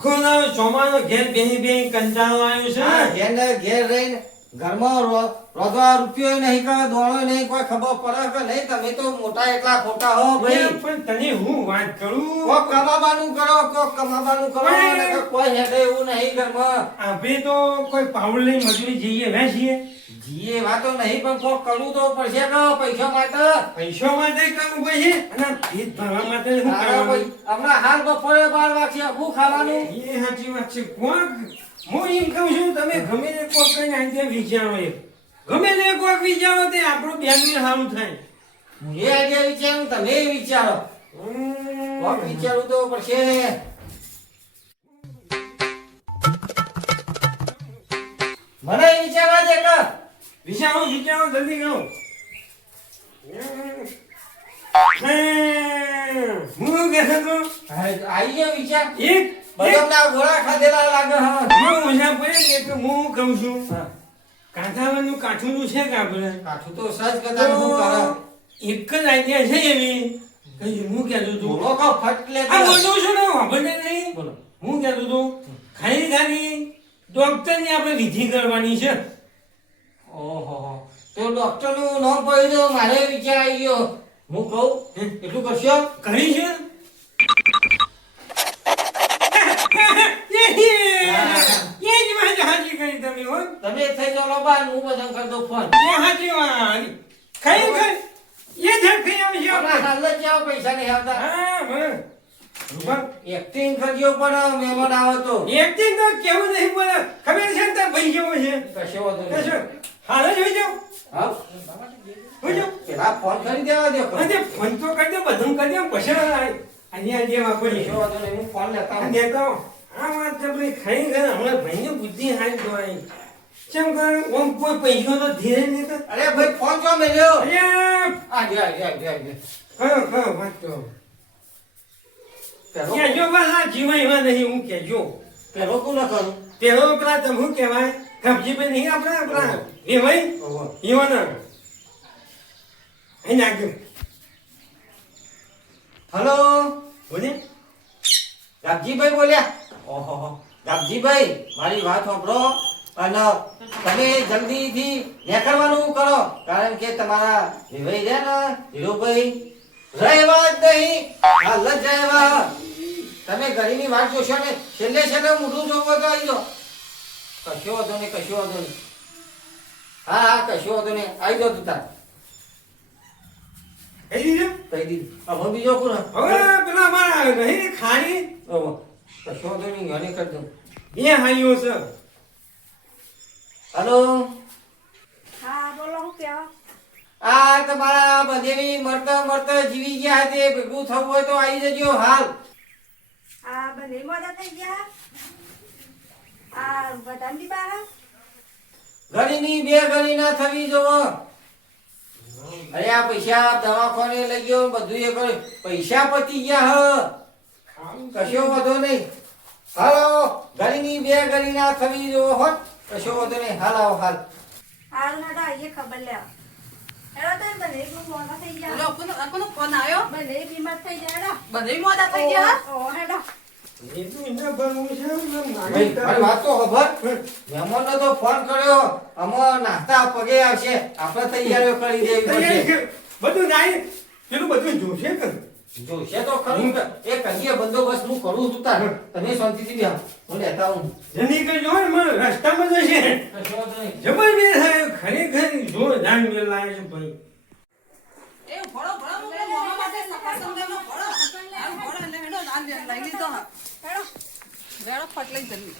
આખો દાડો ચોમાનો ઘેર બેહી કંટાળો આવ્યો છે. હા, ઘેર રહીને ઘરમાં રોજવા રૂપિયો નહીં કે દોડો નહીં કોઈ ખબર પડે કે નહીં. તમે તો મોટા એટલા ખોટા હો ભાઈ. પણ તને હું વાત કરું કોક કમાવાનું કરો અને કોઈ હેડે એવું નહીં ઘરમાં. આપણે તો કોઈ પાવડ લઈ મજૂરી જઈએ વેચીએ. જીએ વાતો નહીં પણ કોક કરવું તો પડશે કે પૈસા માટે. પૈસા માટે કરવું પડશે અને પેટ ભરવા માટે શું તારા કરવાનું? ભાઈ, હમણાં હાલ બપોરે 12 વાગ્યા શું ખાવાનું? એ સાચી વાત છે. કોક હું એમ કહું છું તમે ગમે તે કોક કઈને આઈને વિચારો એક. ગમે તે કોક વિચારો તે આપણું બેનને સારું થાય. હું એ આઈડિયા વિચારું તમે એ વિચારો. કોક વિચારવું તો પડશે. મને એ વિચારવા દે કે વિચારો જલ્દી કરો. હું કહેતો તો આઈ ગયો વિચાર. એક બદામના ગોળા ખાધેલા લાગે હા. હું ઓછા પડે કે હું કહું છું હા. કાંઠાવાનું કાઠું છે કે આપણે કાઠું તો સજ કરતા હું કરે. એક જ આઈડિયા છે એવી કઈ હું કહેતો તું બોલો કો ફટ લે. આ બોલું છું ને વાપરને નહીં બોલો. હું કહેતો તું ખાલી ડોક્ટરની આપણે વિધિ કરવાની છે. ઓહો તો ડોક્ટર નું નામ પડ્યું તો મારે વિચાર આવી ગયો. હું કહું એટલું કરશો. કરી છે એ જ વાત હાજી કરી તમે હો તમે થઈ જાઓ લોબા હું પસંદ કરી દઉં ફોન. એ હાજી વાત ખાઈ એ ઝડપી આવશે હમણાં આપણે. હાલ જ જાઓ પૈસા નહીં આવતા. હા બસ એક્ટિંગ કરજો પણ મહેમાન આવે તો. એકથી તો કેવું નહીં બોલે ખબર છે ને તાર ભાઈ કેવો છે કશો વાંધો નહીં. કશો હાલ જ હોઈ જાઓ હા હોઈ જાઓ પેલા ફોન કરી દેવા દો. અને ફોન તો કરી દો બધું કરી દો પછી અહીંયા જે વાપરીએ કશો વાંધો નહીં હું ફોન લેતા આવું. દેતો આ વાત આપણે ખાઈ ગયા હમણાં ભાઈની બુદ્ધિ હાલ દોરાઈ કેમ કરે ઓમ કોઈ પૈસો તો ધીરે નહીં તો અરે ભાઈ ફોન ચો મેલ્યો. અરે આ ગયા. કયો વાત તો કેજો બસ આ જીવા એવા નહીં હું કેજો પેલો કોણ કરું? પેલો પેલા તમે શું કહેવાય કબજીભાઈ નહીં આપણે આપણા એ ભાઈ ઓહો. ઈવાના અહીં નાખ્યું હલો બોલે ગાબજીભાઈ બોલ્યા. ઓહો ગાબજીભાઈ મારી વાત સાંભળો અને તમે જલ્દીથી નીકળવાનું કરો કારણ કે તમારા વિભાઈ છે ને હીરોભાઈ રહેવા જ નહીં હાલ જ રહેવા. તમે ઘડીની વાત જોશો ને છેલ્લે મોઢું જોવો તો આવી જાઓ. કશો વાંધો નહીં. હા કશો વાંધો નહીં આવી જાઓ તું તાર. કહી દીધું કહી દીધું. હવે બીજો કોણ? હવે પેલા અમારા નહીં ખાણી ઓહો. કશો વાંધો નહીં ઘણી કરી દઉં. એ હાઈઓ છે હલો હા બોલો હું કહેવા આ તમારા બધેની મરતા જીવી ગયા તે ભેગું થવું હોય તો આવી જજો હાલ. આ બંને મોડા થઈ ગયા આ બધાની બહાર ઘડીની બે ઘડી ના થવી જોવો. અરે આ પૈસા દવાખાને લઈ ગયો બધું એ કર્યું પૈસા પતી ગયા કશો વાંધો નહીં. હાલો ઘડીની બે ઘડી ના થવી જોવો હોત કશો વાંધો નહીં. હાલ આવો હાલ. હારું હેડો આઈએ ખબર લેવા હેડો તો બંને મોડા થઈ ગયા કોનો ફોન આવ્યો? બંને બીમાર થઈ ગયા હેડો બધે મોડા થઈ ગયા. ઓ હેડો એટલું એને ભરવું છે ને ભાઈ, મારી વાત તો ખબર મહેમાનને તો ફોન કર્યો અમે નાસ્તા પગે આવશે આપણે તૈયારીઓ કરી દેવી પડશે. બધું જાય પેલું બધું જોશે કે જોશે તો ખરું કે એ કહીએ બંદોબસ્ત હું કરું છું તાર તમે શાંતિથી બેહો હું લેતા આવું. જની કે જો મને રસ્તામાં જશે કશો વાંધો નહીં. જબર મેં થાય ખરેખર જોરદાર મેં લાગે છે ભાઈ એ ભણો મોકલે મોહા માટે સફા સંગમનો ભણો. આ ભણો એટલે હેડો આ લઈ લીધો હા. હેડો વેળો ફટ લઈ જલ્દી.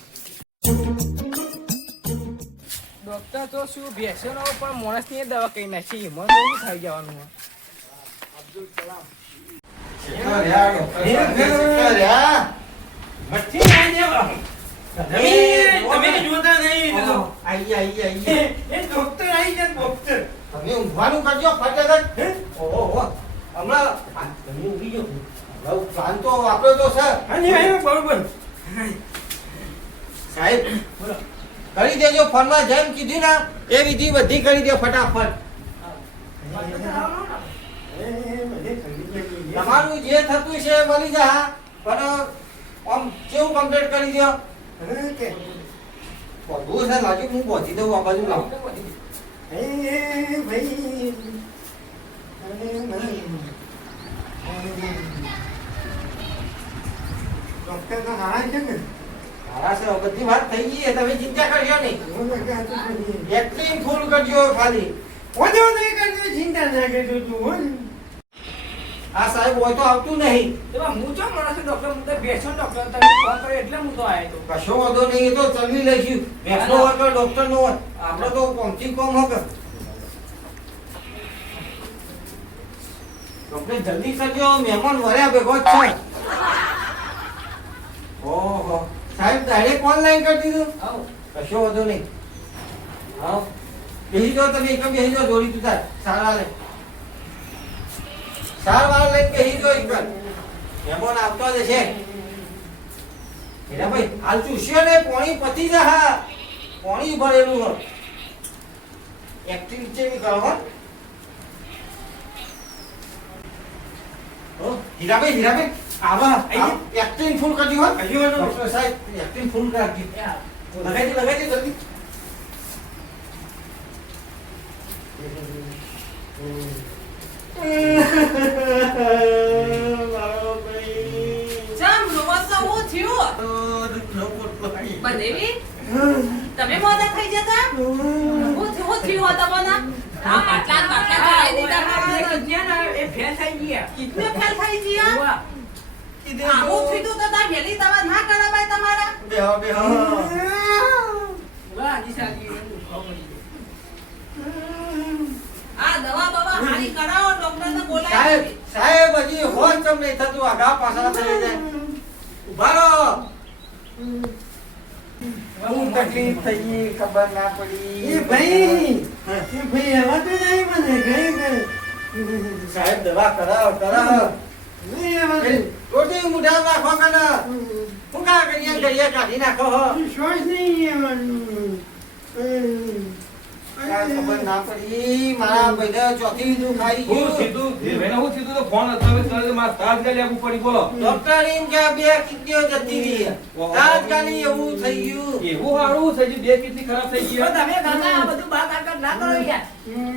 ડોક્ટર તો શું બેસવાનો પણ માણસની દવા કઈ નાખી એમાં તો શું થઈ જવાનું હોય? મચ્છી આવી જાવ તમે જોતા નહીં આઈએ. એ ડોક્ટર આવી જાય ડોક્ટર તમે ઊંઘવાનું કરજો ફટાફટ. ઓહો હમણાં તમે ઊંઘી ગયો. પ્લાન તો વાપર્યો તો સર. હાજી આવ્યો બરોબર સાહેબ કરી દેજો ફોનમાં જેમ કીધું ને એ વિધિ બધી કરી દે ફટાફટ. તમારું જે થતું છે એ મળી જા પણ આમ કેવું કમ્પ્લીટ કરી દો હવે કે બધું છે લાગ્યું હું પહોંચી દઉં આ બાજુ લાવ એ ભાઈ ડોક્ટર તો હારા છે ને સારા છે બધી વાત થઈ ગઈ છે, તમે ચિંતા કરશો નહીં એક્ટિંગ ફૂલ કરજો ખાલી ઓછો નહીં કરજો, ચિંતા ના કરજો તું હો ને. આ સાહેબ હોય તો આવતું નહીં એમાં હું ચો માણસ ડોક્ટર હું તો બેસો ડોક્ટર તમે ફોન કર્યો એટલે હું તો આવ્યો તો કશો વાંધો નહીં એ તો ચલવી લઈશું ભેંસનો હોય કે ડોક્ટરનો હોય આપણે તો કોમથી કોમ હક ડોક્ટર જલ્દી કરજો મહેમાન વર્યા ભેગો જ છે ઓહો સાહેબ ડાયરેક્ટ ઓનલાઈન કરી દીધું આવો કશો વાંધો નહીં હા બેસી જાઓ તમે એકમ બેસી જાઓ જોડી તું તાર સારા લે સારવાર લઈને બેસી જાઓ એકમ મહેમાન આવતો જ છે એલા ભાઈ હાલ ચૂસ્યો ને પાણી પતી જા હા પાણી ભરેલું હોય એક્ટિંગ ચેવી કરો હો હીરાભાઈ આવા એક્ટિંગ ફૂલ કરજો હો ડોક્ટર સાહેબ એક્ટિંગ ફૂલ કરજો લગાઈ દે જલ્દી મારો ભાઈ ચમ રોવાસા હું થયું બનેવી તમે મોડા થઈ જતા હું થયું તમને આ બાટલા ખાઈ દીધા એ ફેલ થઈ ગયા કિતને ફેલ થઈ ગયા વાહ આવું થયું તો તા વેલી દવા ના કરાવાય તમારા બેહો વાહ જી સાજી આ દવા બવા હારી કરાવો ડોક્ટર ને બોલાય સાહેબ હજી હોશ ચમ નહીં થતું આગા પાછળ થઈ જાય ઉભા રહો હું તકલીફ થઈ ગઈ ખબર ના પડી એ ભાઈ આવા તો નહીં મને ગઈ સાહેબ દવા કરાવો નહીં આવા રોટી મુઢા નાખો કને હું કા કરીએ કાઢી નાખો હો શ્વાસ નહીં આવવાનું કાંઈ ખબર ના પડી મારા ભાઈને ચોથી વીધું ખાઈ હું ગયું સીધું ધીરભાઈને હું સીધું તો ફોન તમે તરત મારા તાત્કાલિક આવવું પડી બોલો ડોક્ટર એમ કે બે કિડનીઓ જતી રહી તાત્કાલિક એવું થઈ ગયું એવું હારું થઈ ગયું બે કિડની ખરાબ થઈ ગઈ તમે કાકા આ બધું બહાર કાઢ ના કરો યાર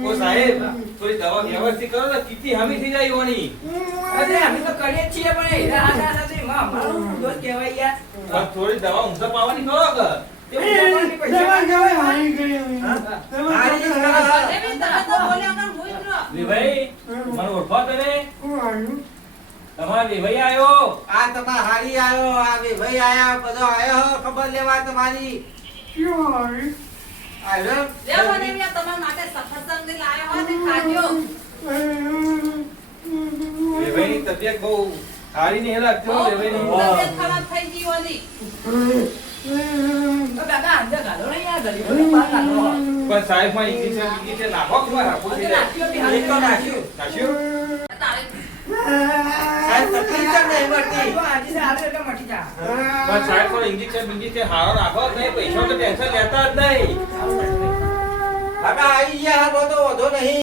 ઓ સાહેબ થોડી દવા વ્યવસ્થિત કરો ને કિડની હામી થઈ જાય એવાની અરે અમે તો કરીએ જ છીએ પણ એના આના નથી માં મારો દોસ્ત કહેવાય યાર પણ થોડી દવા ઊંધા પાવાની કરો કે તે ઉજાવાની પૈસા હારી કરી હારી બનેવી તમે તો બોલ્યા કર હું જ વિભાઈ મને ઓળખો તમે આવ્યું તમારા વિભાઈ આયો આ તમાર હારી આયો આ બે ભાઈ આયા બધો આયો હો ખબર લેવા તમારી શું આવ્યું આયો લે બનેવી તમારા માટે સફરજન દે લાયા હોય ને ખાજો વિભાઈની તબિયત બહુ સારી નહીં લાગતી હો વિભાઈની તબિયત ખરાબ થઈ ગઈ હોની તો કાકા અંદર ગાલો ને યાર ગલી બધું બહાર કાઢો પણ સાહેબ માં ઇંગ્લિશ નાખો કે મારા આપો બધું નાખ્યો બી એક તો નાખ્યું નાખ્યું તારે સાહેબ તકલીફ કેમ નહીં પડતી આજે સે આવે એટલે મટી જા પણ સાહેબ થોડો ઇન્જેક્શન હારો રાખો નહીં પૈસા તો ટેન્શન લેતા જ નહીં કાકા આઈ ગયા હા તો વધો નહીં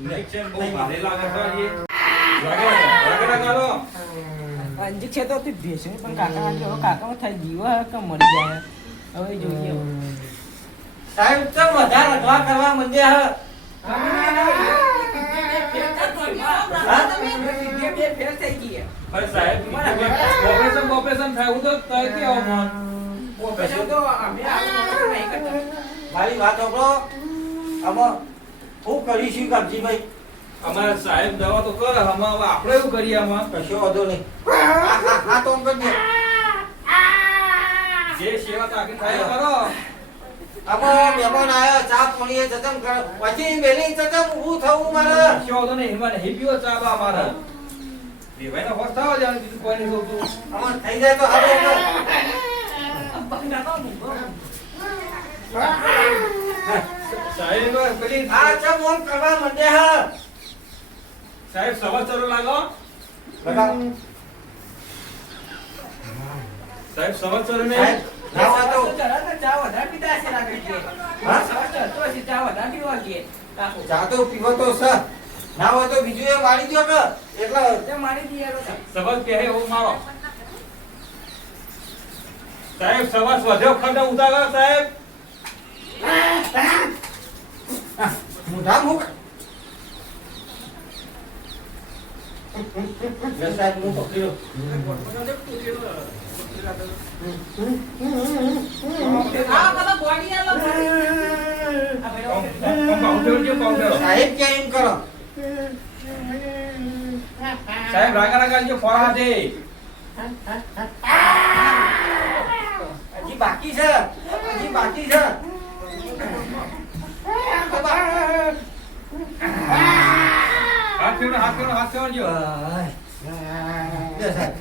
ઇન્જેક્શન બહુ ભારે લાગે છે લાગે કરો અંજી છે તો તું ભેસો પણ કાકા આજે હવે કાકા થઈ ગયો કે મરી જાય હવે જોઈએ સાહેબ તો વધારે અડવા કરવા મંડ્યા બે ફેલ થઈ ગઈ પણ સાહેબ ઓપરેશન થાય હું તો તરતી આવો મન ઓપરેશન તો અમે નહીં કરતા મારી વાત સાંભળો આમાં હું કરીશું કાપજીભાઈ અમારા સાહેબ દવા તો કરે આમાં હવે આપણે એવું કરીએ આમાં કશો વાંધો નહીં હા તો કરજો જે સેવા તો આખી થાય એ કરો આમાં મહેમાન આયા ચા પાણીએ જતમ કરો પછી મેલી જતમ ઊભું થવું મારે કશો તો નહીં એમાં નહીં પીવો ચાબા અમારા વિભાઈનો હોશ થવા જાય બીજું કોઈ નહીં થતું આમાં થઈ જાય તો હાલો સાહેબ પેલી આ ચમ ઓમ કરવા મંડ્યા સાહેબ સમાચારો લાગો બતા સાહેબ સમાચારો ને સાહેબ ના હોય તો ચા વધારે પીતા હશે લાગે છે. હા? સવાર ચડતો હશે, ચા વધારે પીવા કે કાકો. ચા તો પીવો તો છે. ના હોય તો બીજું એ વાળી દ્યો કે એટલે તે મારી દીએ રો. સબલ પહેરે એવું મારો સાહેબ સવાર વધ્યો ખંડ ઉતારો સાહેબ મોઢા મૂક. લે સાહેબ હું પકડ્યો. આ બધા બોડી આલો સાહેબ ક્યાં એમ કરો? સાહેબ રાગા રાગા જો ફોડા દે હજી બાકી છે. હજી બાકી છે. હાથ ફેરજો લે સાહેબ.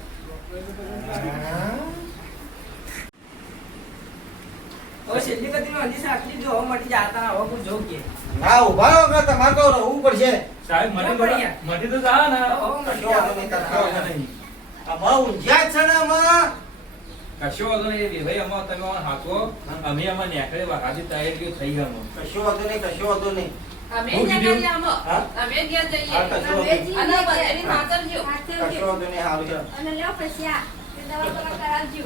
હવે છેલ્લી કદીનો હજી સાચી જો મટી જાતા હવે હું જોઉં કે. ના ઉભા રહો કે તમારે તો રહેવું પડશે. સાહેબ મને તો જા ને કશો વાંધો નહીં, તારે આમાં ઊંઝ્યા જ છે ને આમાં. કશો વાંધો નહીં ભાઈ અમાર તમે અમાર હાથો અમે અમાર નેકળે વાહાદી તૈયારી થઈ ગયો કશો વાંધો નહીં, કશો વાંધો નહીં. અમે હું ત્યાં કીધું? જઈએ આમાં. હા? અમે ત્યાં જઈએ હા, કશો વાંધો નહીં. અને બધાની સાચવજો. કશો વાંધો નહીં, હારું છે. અને લ્યો પછી આ તે દવા બવા કરાવજો.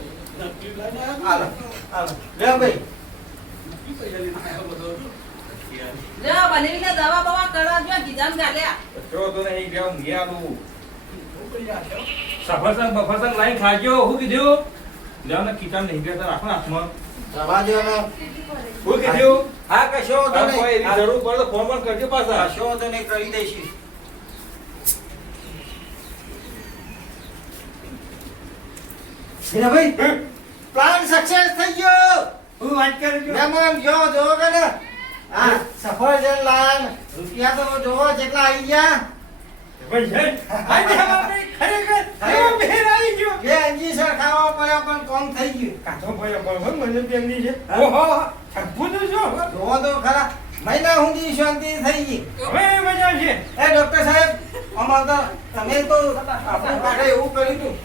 હાલો, હાલો. લે ભાઈ. લે બનેવીને દવા બવા કરાવજો કીધામ ગાલ્યા. કશો વાંધો નહીં ગયા હું ગયા તું સફરસન બફરસન લાઈન ખાજો હું કીધું લેવાને કિતાબ નહીં ગયા રાખો ને હાથમાં રવા દ્યો ને. હું કીધું હા, કશો વાંધો આ કોઈ એવી નહીં. જરૂર પડે તો ફોન પણ કરજો પાછા કશો વાંધો નહીં, કરી દઈશું. હીરાભાઈ, પ્લાન સક્સેસ થઈ ગયો. હું વાત કરું છું મહેમાન જો જોવો કે ને આ સફરજન લાન રૂપિયા તો જોવો જેટલા આવી ગયા. ભાઈ સાહેબ, આજે આપણે ખરેખર એવો ફેર આવી ગયો. બે અંજી સર ખાવા પડ્યા પણ કોમ થઈ ગયું. કાચો ભાઈ બરાબર મને તેમની છે હા? ઓહો થકવું તો છો જોવો તો ખરા મહિના સુધી શાંતિ થઈ ગઈ. હવે મજા છે એ ડોક્ટર સાહેબ, અમાર તો તમે તો આપણું કાઢે એવું કર્યું હતું.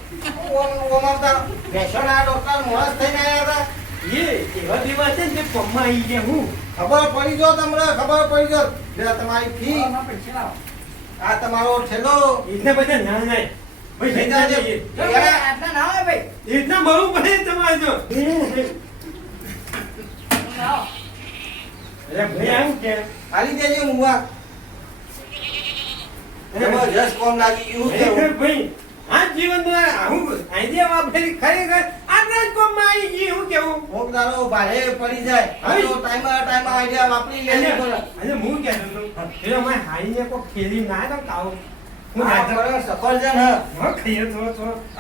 અમાર તો ભેંસોના ડોક્ટર મોરસ થઈને આવ્યા હતા. એ એવા દિવસ છે ને પમ્મા આવી ગયા હું ખબર પડી જો તમને, ખબર પડી જો. લે તમારી ફી, પૈસા લાવો. આ તમારો છેલ્લો. એટલા બધા ના ના ભાઈ લઈ જતા જાજો. જઈએ. આટલા ના હોય ભાઈ. એટલા બહુ પડે તમારે તો લાવો. અરે ભાઈ આવું કે હાલી દેજો મુવા. જબરજસ્ત કોમ લાગી ગયું અરે કેવું? ભાઈ આ જીવન હું આઈડિયા વાપરી ખરેખર આટલા જ કોમમાં આવી ગઈ હું કેવું કોક દાડો ભારે પડી જાય. આ તો ટાઈમે આઈડિયા વાપરી લેવી પડે. અને હું કહેતો હતો પેલો મેં હારીને કોઈ ખેલી ના તો કાવું હું આ જાતો બરાબર સફરજન હ. હા ખાઈએ તો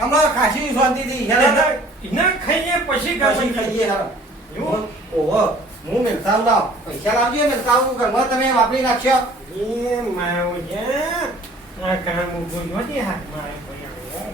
હમણાં ખાસી શાંતિથી હેલો. એના ખાઈએ પછી પછી ખાઈએ ખાઈએ હેલો. એવું? ઓહો, હું મિલતાવ લાવ. પૈસા લાવજો મિલતાવ ઘરમાં તમે વાપરી નાખશો. એ મારું છે આ કામ ઉભું નહોતી હાથમાં